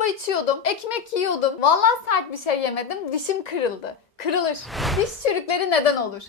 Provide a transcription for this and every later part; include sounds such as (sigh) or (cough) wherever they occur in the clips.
Çorba içiyordum, ekmek yiyordum. Vallahi sert bir şey yemedim, dişim kırıldı. Kırılır. Diş çürükleri neden olur?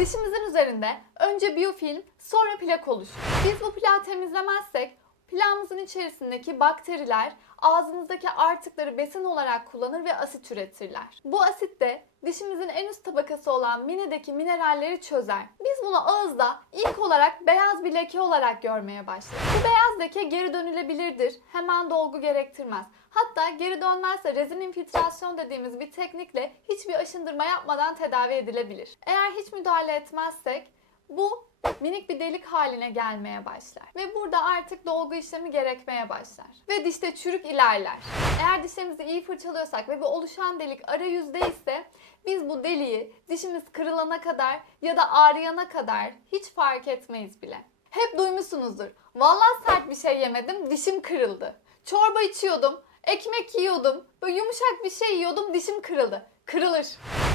Dişimizin üzerinde önce biyofilm, sonra plak oluşur. Biz bu plağı temizlemezsek plağımızın içerisindeki bakteriler ağzımızdaki artıkları besin olarak kullanır ve asit üretirler. Bu asit de dişimizin en üst tabakası olan minedeki mineralleri çözer. Biz bunu ağızda ilk olarak beyaz bir leke olarak görmeye başlarız. Bu beyaz leke geri dönülebilirdir. Hemen dolgu gerektirmez. Hatta geri dönmezse rezin infiltrasyon dediğimiz bir teknikle hiçbir aşındırma yapmadan tedavi edilebilir. Eğer hiç müdahale etmezsek bu minik bir delik haline gelmeye başlar. Ve burada artık dolgu işlemi gerekmeye başlar. Ve dişte çürük ilerler. Eğer dişlerimizi iyi fırçalıyorsak ve bu oluşan delik arayüzde ise biz bu deliği dişimiz kırılana kadar ya da ağrıyana kadar hiç fark etmeyiz bile. Hep duymuşsunuzdur. Vallahi sert bir şey yemedim, dişim kırıldı. Çorba içiyordum, ekmek yiyordum, böyle yumuşak bir şey yiyordum, dişim kırıldı. Kırılır.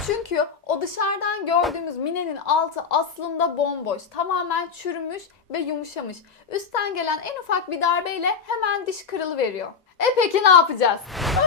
Çünkü o dışarıdan gördüğümüz minenin altı aslında bomboş, tamamen çürümüş ve yumuşamış. Üstten gelen en ufak bir darbeyle hemen diş kırılı veriyor. E peki ne yapacağız?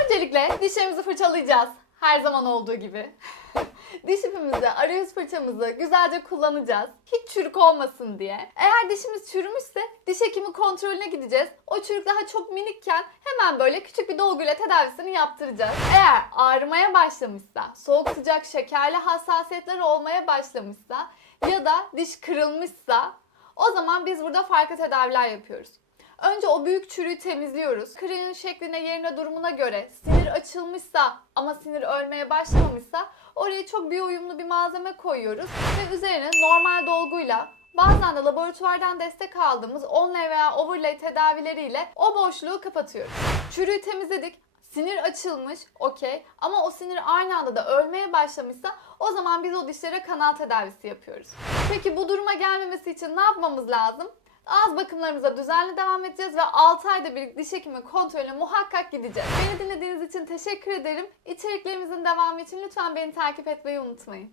Öncelikle dişlerimizi fırçalayacağız. Her zaman olduğu gibi. (laughs) Diş ipimizi, arayüz fırçamızı güzelce kullanacağız. Hiç çürük olmasın diye. Eğer dişimiz çürümüşse diş hekimi kontrolüne gideceğiz. O çürük daha çok minikken hemen böyle küçük bir dolguyla tedavisini yaptıracağız. Eğer ağrımaya başlamışsa, soğuk sıcak şekerli hassasiyetler olmaya başlamışsa ya da diş kırılmışsa o zaman biz burada farklı tedaviler yapıyoruz. Önce o büyük çürüğü temizliyoruz. Kırığın şekline, yerine, durumuna göre sinir açılmışsa ama sinir ölmeye başlamamışsa oraya çok biyouyumlu bir malzeme koyuyoruz ve üzerine normal dolguyla bazen de laboratuvardan destek aldığımız onlay veya overlay tedavileriyle o boşluğu kapatıyoruz. Çürüğü temizledik. Sinir açılmış, okey. Ama o sinir aynı anda da ölmeye başlamışsa o zaman biz o dişlere kanal tedavisi yapıyoruz. Peki bu duruma gelmemesi için ne yapmamız lazım? Ağız bakımlarımıza düzenli devam edeceğiz ve 6 ayda bir diş hekimi kontrolüne muhakkak gideceğiz. Beni dinlediğiniz için teşekkür ederim. İçeriklerimizin devamı için lütfen beni takip etmeyi unutmayın.